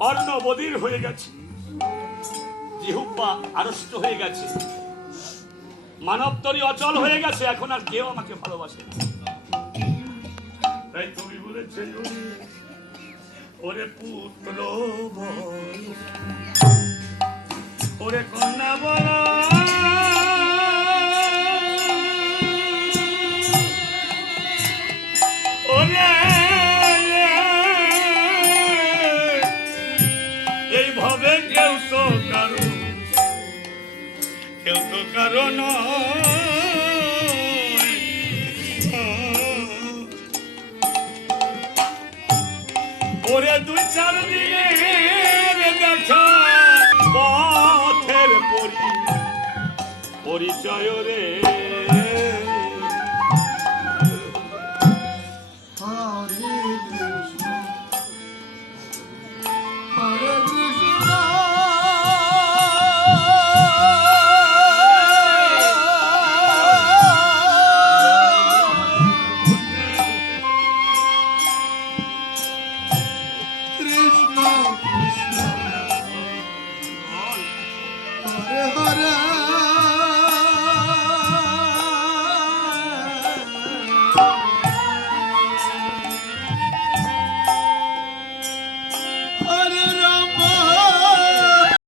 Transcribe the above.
কর্ণ বদির হয়ে গেছে। জিহুব্বা আড়ষ্ট হয়ে গেছে। মানব তরি অচল হয়ে গেছে, এখন আর কেউ আমাকে ভালোবাসে তাই কবি বলেছে, ওরে পুত্র ওরে কন্যা বল। ওরে তো কারও কেউ তো কারও নয়। ওরে দুই চার দিনের দেখা পথের পরি পরিচয় রে હરે હરે